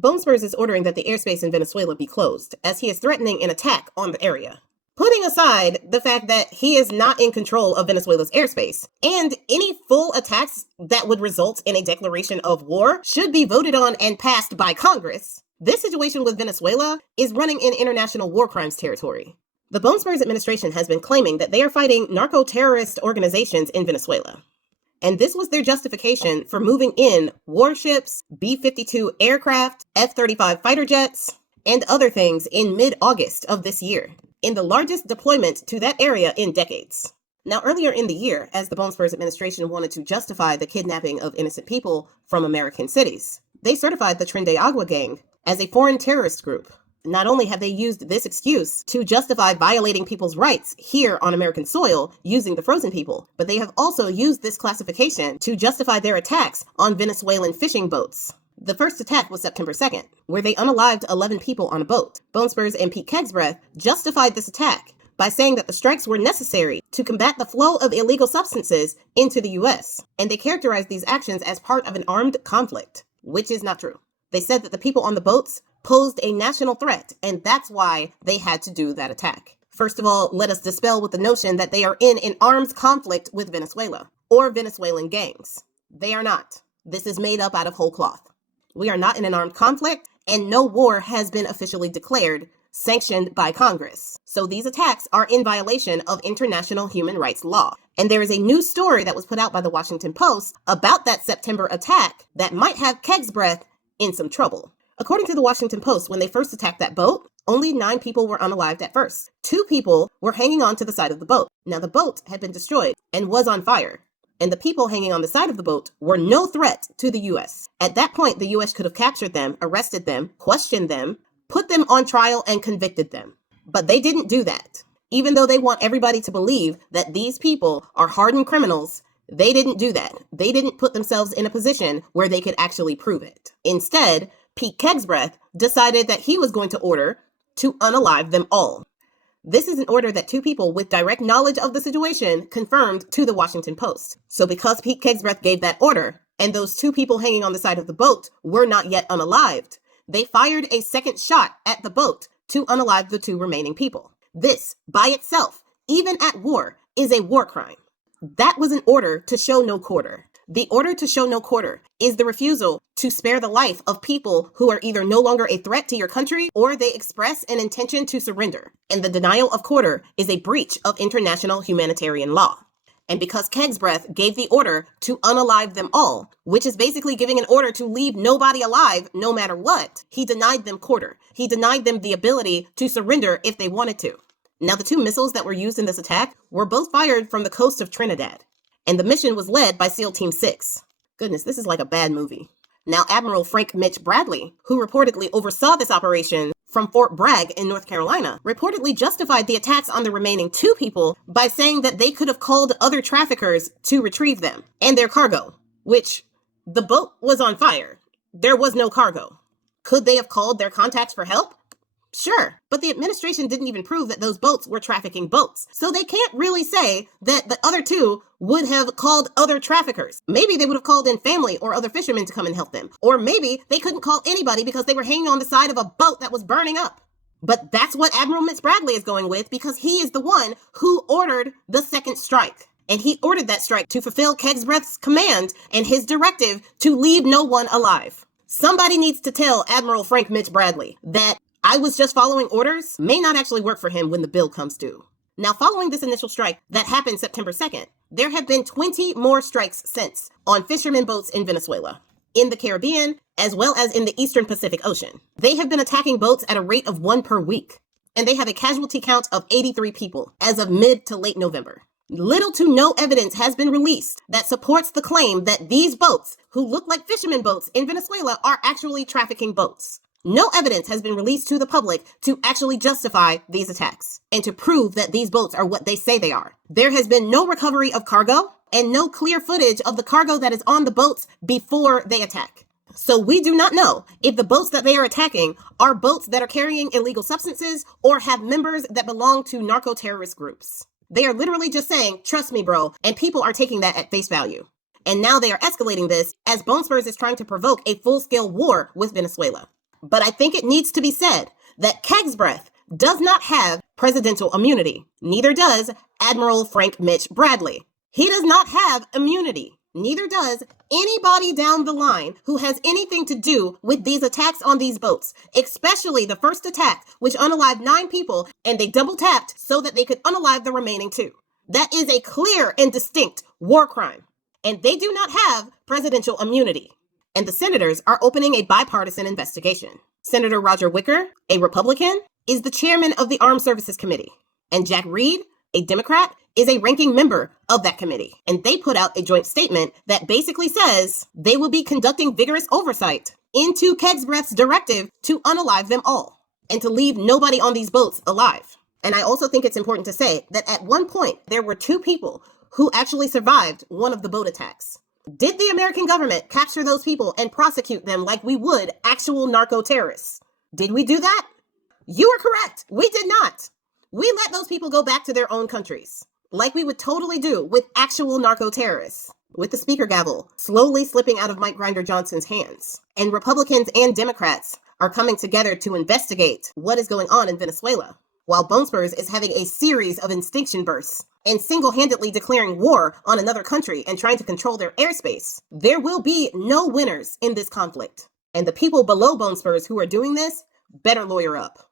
Bone Spurs is ordering that the airspace in Venezuela be closed, as he is threatening an attack on the area. Putting aside the fact that he is not in control of Venezuela's airspace, and any full attacks that would result in a declaration of war should be voted on and passed by Congress, this situation with Venezuela is running in international war crimes territory. The Bone Spurs administration has been claiming that they are fighting narco-terrorist organizations in Venezuela. And this was their justification for moving in warships, B-52 aircraft, F-35 fighter jets, and other things in mid-August of this year, in the largest deployment to that area in decades. Now, earlier in the year, as the Bone Spurs administration wanted to justify the kidnapping of innocent people from American cities, they certified the Tren de Agua gang as a foreign terrorist group. Not only have they used this excuse to justify violating people's rights here on American soil using the frozen people, but they have also used this classification to justify their attacks on Venezuelan fishing boats. The first attack was September 2nd, where they unalived 11 people on a boat. Bone Spurs and Pete KegsBreath justified this attack by saying that the strikes were necessary to combat the flow of illegal substances into the U.S., and they characterized these actions as part of an armed conflict, which is not true. They said that the people on the boats posed a national threat, and that's why they had to do that attack. First of all, let us dispel with the notion that they are in an arms conflict with Venezuela or Venezuelan gangs. They are not. This is made up out of whole cloth. We are not in an armed conflict, and no war has been officially declared, sanctioned by Congress. So these attacks are in violation of international human rights law. And there is a new story that was put out by the Washington Post about that September attack that might have KegsBreath in some trouble. According to the Washington Post, when they first attacked that boat, only 9 people were unalived at first. 2 people were hanging on to the side of the boat. Now, the boat had been destroyed and was on fire, and the people hanging on the side of the boat were no threat to the U.S. At that point, the U.S. could have captured them, arrested them, questioned them, put them on trial, and convicted them. But they didn't do that. Even though they want everybody to believe that these people are hardened criminals, they didn't do that. They didn't put themselves in a position where they could actually prove it. Instead, Pete KegsBreath decided that he was going to order to unalive them all. This is an order that 2 people with direct knowledge of the situation confirmed to the Washington Post. So because Pete KegsBreath gave that order, and those 2 people hanging on the side of the boat were not yet unalived, they fired a second shot at the boat to unalive the 2 remaining people. This, by itself, even at war, is a war crime. That was an order to show no quarter. The order to show no quarter is the refusal to spare the life of people who are either no longer a threat to your country or they express an intention to surrender. And the denial of quarter is a breach of international humanitarian law. And because KegsBreath gave the order to unalive them all, which is basically giving an order to leave nobody alive no matter what, he denied them quarter. He denied them the ability to surrender if they wanted to. Now, the 2 missiles that were used in this attack were both fired from the coast of Trinidad. And the mission was led by SEAL Team 6. Goodness, this is like a bad movie. Now, Admiral Frank Mitch Bradley, who reportedly oversaw this operation from Fort Bragg in North Carolina, reportedly justified the attacks on the remaining 2 people by saying that they could have called other traffickers to retrieve them and their cargo, which the boat was on fire. There was no cargo. Could they have called their contacts for help? Sure, but the administration didn't even prove that those boats were trafficking boats. So they can't really say that the other 2 would have called other traffickers. Maybe they would have called in family or other fishermen to come and help them. Or maybe they couldn't call anybody because they were hanging on the side of a boat that was burning up. But that's what Admiral Mitch Bradley is going with because he is the one who ordered the second strike. And he ordered that strike to fulfill KegsBreath's command and his directive to leave no one alive. Somebody needs to tell Admiral Frank Mitch Bradley that I was just following orders may not actually work for him when the bill comes due. Now, following this initial strike that happened September 2nd, there have been 20 more strikes since on fishermen boats in Venezuela, in the Caribbean, as well as in the Eastern Pacific Ocean. They have been attacking boats at a rate of 1 per week, and they have a casualty count of 83 people as of mid to late November. Little to no evidence has been released that supports the claim that these boats, who look like fishermen boats in Venezuela, are actually trafficking boats. No evidence has been released to the public to actually justify these attacks and to prove that these boats are what they say they are. There has been no recovery of cargo and no clear footage of the cargo that is on the boats before they attack. So we do not know if the boats that they are attacking are boats that are carrying illegal substances or have members that belong to narco-terrorist groups. They are literally just saying, trust me, bro, and people are taking that at face value. And now they are escalating this as Bone Spurs is trying to provoke a full-scale war with Venezuela. But I think it needs to be said that KegsBreath does not have presidential immunity. Neither does Admiral Frank Mitch Bradley. He does not have immunity. Neither does anybody down the line who has anything to do with these attacks on these boats, especially the first attack, which unalived 9 people, and they double tapped so that they could unalive the remaining 2. That is a clear and distinct war crime. And they do not have presidential immunity. And the senators are opening a bipartisan investigation. Senator Roger Wicker, a Republican, is the chairman of the Armed Services Committee. And Jack Reed, a Democrat, is a ranking member of that committee. And they put out a joint statement that basically says they will be conducting vigorous oversight into KegsBreath's directive to unalive them all and to leave nobody on these boats alive. And I also think it's important to say that at one point, there were 2 people who actually survived one of the boat attacks. Did the American government capture those people and prosecute them like we would actual narco-terrorists? Did we do that? You are correct. We did not. We let those people go back to their own countries, like we would totally do with actual narco-terrorists, with the speaker gavel slowly slipping out of Mike Grinder Johnson's hands. And Republicans and Democrats are coming together to investigate what is going on in Venezuela, while Bone Spurs is having a series of extinction bursts and single-handedly declaring war on another country and trying to control their airspace. There will be no winners in this conflict. And the people below Bone Spurs who are doing this better lawyer up.